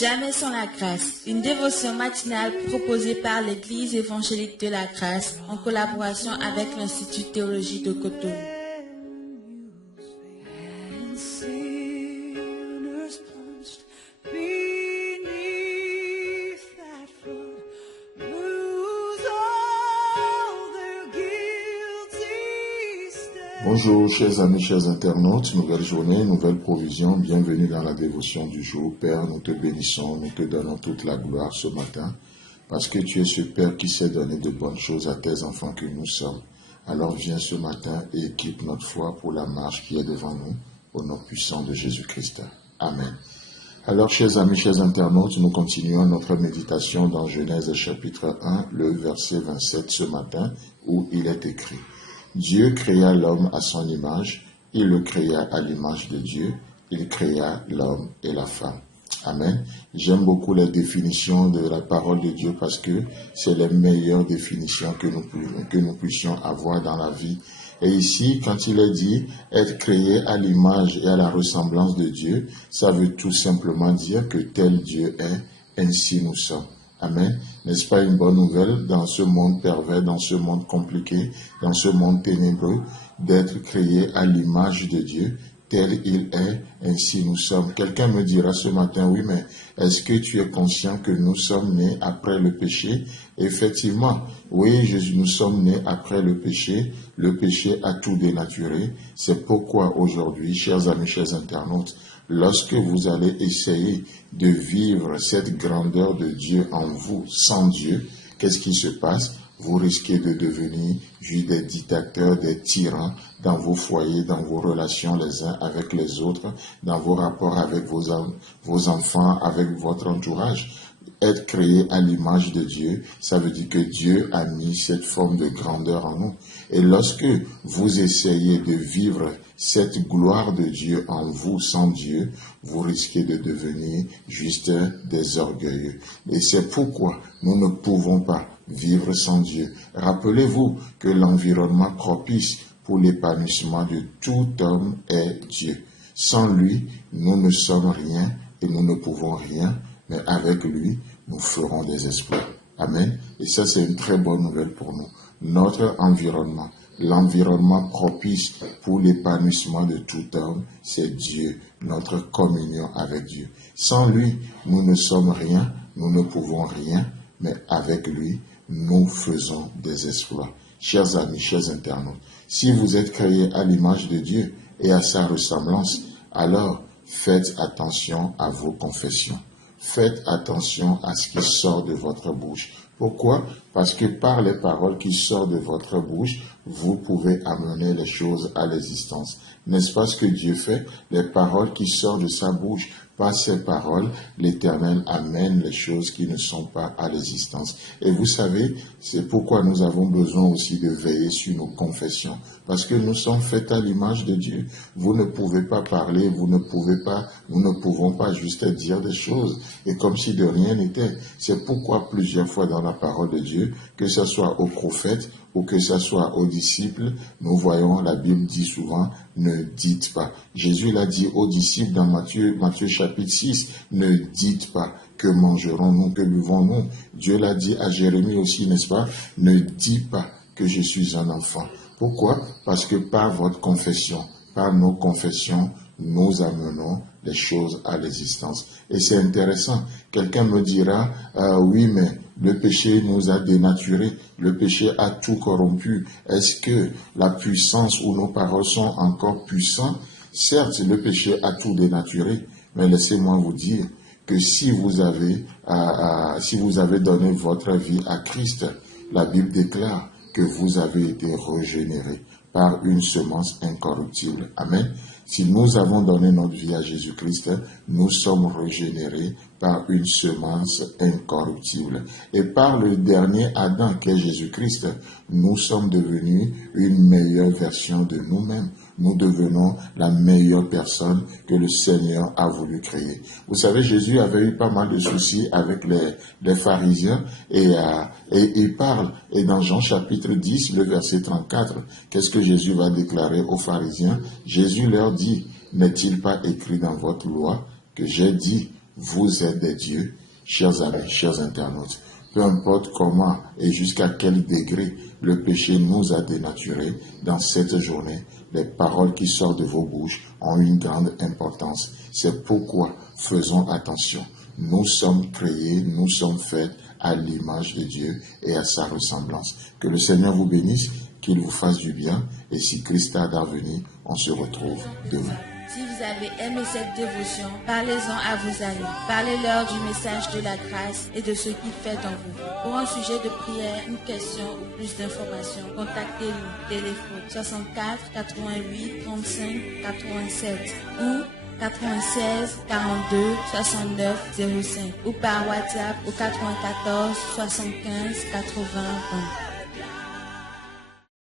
Jamais sans la grâce, une dévotion matinale proposée par l'Église évangélique de la grâce en collaboration avec l'Institut de théologie de Cotonou. Bonjour chers amis, chers internautes, nouvelle journée, nouvelle provision, bienvenue dans la dévotion du jour. Père, nous te bénissons, nous te donnons toute la gloire ce matin, parce que tu es ce Père qui sait donner de bonnes choses à tes enfants que nous sommes. Alors viens ce matin et équipe notre foi pour la marche qui est devant nous, au nom puissant de Jésus-Christ. Amen. Alors chers amis, chers internautes, nous continuons notre méditation dans Genèse chapitre 1, le verset 27 ce matin, où il est écrit: Dieu créa l'homme à son image, il le créa à l'image de Dieu, il créa l'homme et la femme. Amen. J'aime beaucoup les définitions de la parole de Dieu parce que c'est les meilleures définitions que nous puissions avoir dans la vie. Et ici, quand il est dit être créé à l'image et à la ressemblance de Dieu, ça veut tout simplement dire que tel Dieu est, ainsi nous sommes. Amen. N'est-ce pas une bonne nouvelle dans ce monde pervers, dans ce monde compliqué, dans ce monde ténébreux, d'être créé à l'image de Dieu, tel il est, ainsi nous sommes. Quelqu'un me dira ce matin, oui, mais est-ce que tu es conscient que nous sommes nés après le péché? Effectivement, oui, nous sommes nés après le péché. Le péché a tout dénaturé. C'est pourquoi aujourd'hui, chers amis, chers internautes, lorsque vous allez essayer de vivre cette grandeur de Dieu en vous, sans Dieu, qu'est-ce qui se passe? Vous risquez de devenir juste des dictateurs, des tyrans dans vos foyers, dans vos relations les uns avec les autres, dans vos rapports avec vos enfants, avec votre entourage. Être créé à l'image de Dieu, ça veut dire que Dieu a mis cette forme de grandeur en nous. Et lorsque vous essayez de vivre cette gloire de Dieu en vous sans Dieu, vous risquez de devenir juste des orgueilleux. Et c'est pourquoi nous ne pouvons pas vivre sans Dieu. Rappelez-vous que l'environnement propice pour l'épanouissement de tout homme est Dieu. Sans lui, nous ne sommes rien et nous ne pouvons rien, mais avec lui, nous ferons des exploits. Amen. Et ça, c'est une très bonne nouvelle pour nous. Notre environnement, l'environnement propice pour l'épanouissement de tout homme, c'est Dieu, notre communion avec Dieu. Sans lui, nous ne sommes rien, nous ne pouvons rien, mais avec lui, nous faisons des exploits. Chers amis, chers internautes, si vous êtes créés à l'image de Dieu et à sa ressemblance, alors faites attention à vos confessions. Faites attention à ce qui sort de votre bouche. Pourquoi? Parce que par les paroles qui sortent de votre bouche, vous pouvez amener les choses à l'existence. N'est-ce pas ce que Dieu fait? Les paroles qui sortent de sa bouche, par ces paroles, l'Éternel amène les choses qui ne sont pas à l'existence. Et vous savez, c'est pourquoi nous avons besoin aussi de veiller sur nos confessions. Parce que nous sommes faits à l'image de Dieu. Vous ne pouvez pas parler, nous ne pouvons pas juste dire des choses. Et comme si de rien n'était. C'est pourquoi plusieurs fois dans la parole de Dieu, que ce soit aux prophètes ou que ce soit aux disciples, nous voyons, la Bible dit souvent, ne dites pas. Jésus l'a dit aux disciples dans Matthieu chapitre 6, ne dites pas que mangerons-nous, que buvons-nous. Dieu l'a dit à Jérémie aussi, n'est-ce pas? Ne dis pas que je suis un enfant. Pourquoi? Parce que par votre confession, par nos confessions, nous amenons les choses à l'existence. Et c'est intéressant. Quelqu'un me dira, oui, mais le péché nous a dénaturés. Le péché a tout corrompu. Est-ce que la puissance ou nos paroles sont encore puissantes? Certes, le péché a tout dénaturé. Mais laissez-moi vous dire que si vous avez donné votre vie à Christ, la Bible déclare que vous avez été régénérés par une semence incorruptible. Amen. Si nous avons donné notre vie à Jésus-Christ, nous sommes régénérés par une semence incorruptible. Et par le dernier Adam, qui est Jésus-Christ, nous sommes devenus une meilleure version de nous-mêmes. Nous devenons la meilleure personne que le Seigneur a voulu créer. Vous savez, Jésus avait eu pas mal de soucis avec les pharisiens et il parle. Et dans Jean chapitre 10, le verset 34, qu'est-ce que Jésus va déclarer aux pharisiens? Jésus leur dit, n'est-il pas écrit dans votre loi que j'ai dit, Vous êtes des dieux, chers amis, chers internautes. Peu importe comment et jusqu'à quel degré le péché nous a dénaturés, dans cette journée, les paroles qui sortent de vos bouches ont une grande importance. C'est pourquoi faisons attention. Nous sommes créés, nous sommes faits à l'image de Dieu et à sa ressemblance. Que le Seigneur vous bénisse, qu'il vous fasse du bien, et si Christ tarde à venir, on se retrouve demain. Si vous avez aimé cette dévotion, parlez-en à vos amis. Parlez-leur du message de la grâce et de ce qu'il fait dans vous. Pour un sujet de prière, une question ou plus d'informations, contactez-nous. Téléphone 64 88 35 87 ou 96 42 69 05 ou par WhatsApp au 94 75 80 20.